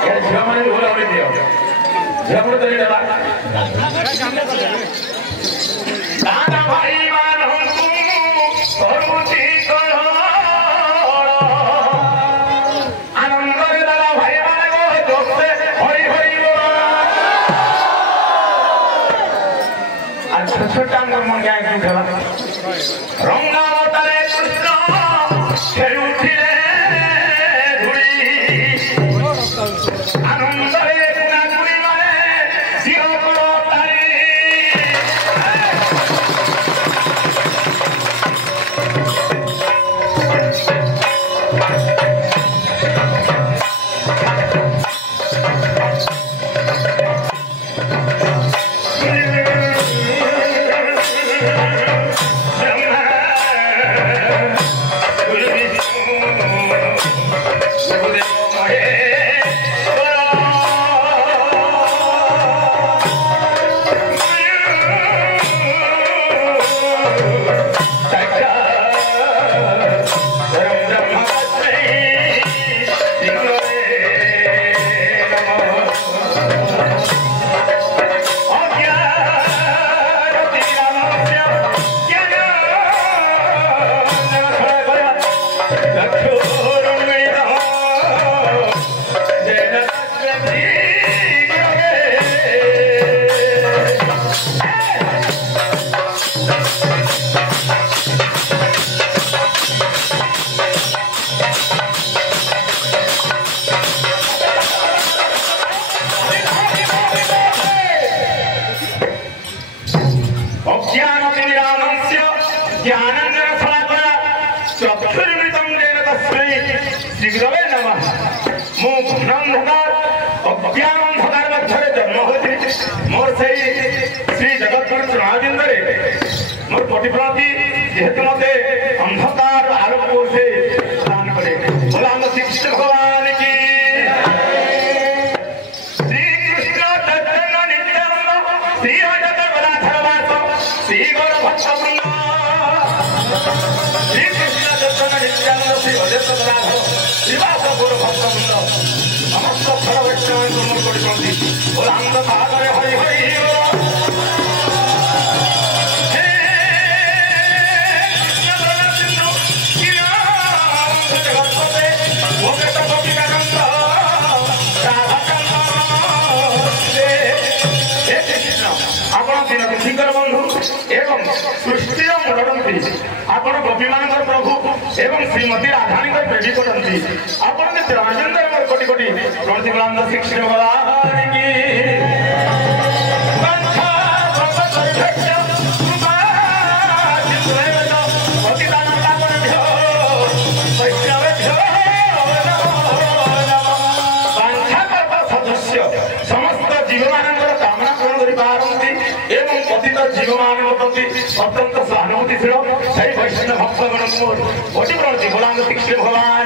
ଝିଅ ମାନେ ବି ବୁଲାବୁଲି ଦିଅ ଝିଅ ଗୋଟେ ଧରି ଦେବା ଦାଦା ଭାଇ ମାନଙ୍କୁ କରୁଛି ଆନନ୍ଦରେ ଦାଦା ଭାଇ ମାନଙ୍କୁ ଦୋଷେ ହରି ହରି আর ছোটাঙ্গর মন গায়ে কি খেলা রঙ্গাবতারে কৃষ্ণ খেলু উঠিলে ধুলি আনন্দরে গুণাগুণি মানে জিও তারি मोर से श्री जगतगुरु चुनाविंदरे मोर प्रतिप्रति जेहेतु मते अंधकार आलोक से दान करे बोला हम श्री भगवान की श्री कृष्ण चैतन्य नित्यानंद श्री राधा बलाधर वास श्री गौर भक्तवृंद श्री कृष्ण चैतन्य नित्यानंद श्री अद्वैत बलाधर श्रीवास गौर भक्तवृंद समस्त फल वैष्णव तुम कोटि कोटि बोला हम तो सागर हरि हरि एवं सृष्टि मुड़ती आपण गोपी मान प्रभु एवं श्रीमती राधानी प्रेमी करती आपण राजेंद्र कोटि कोटि प्रतिबंध शिक्षण भगवान की जीव मान प्रति अत्यंत सहानुभूतिशील वैष्णव भक्तगण कोटि बोला श्री भगवान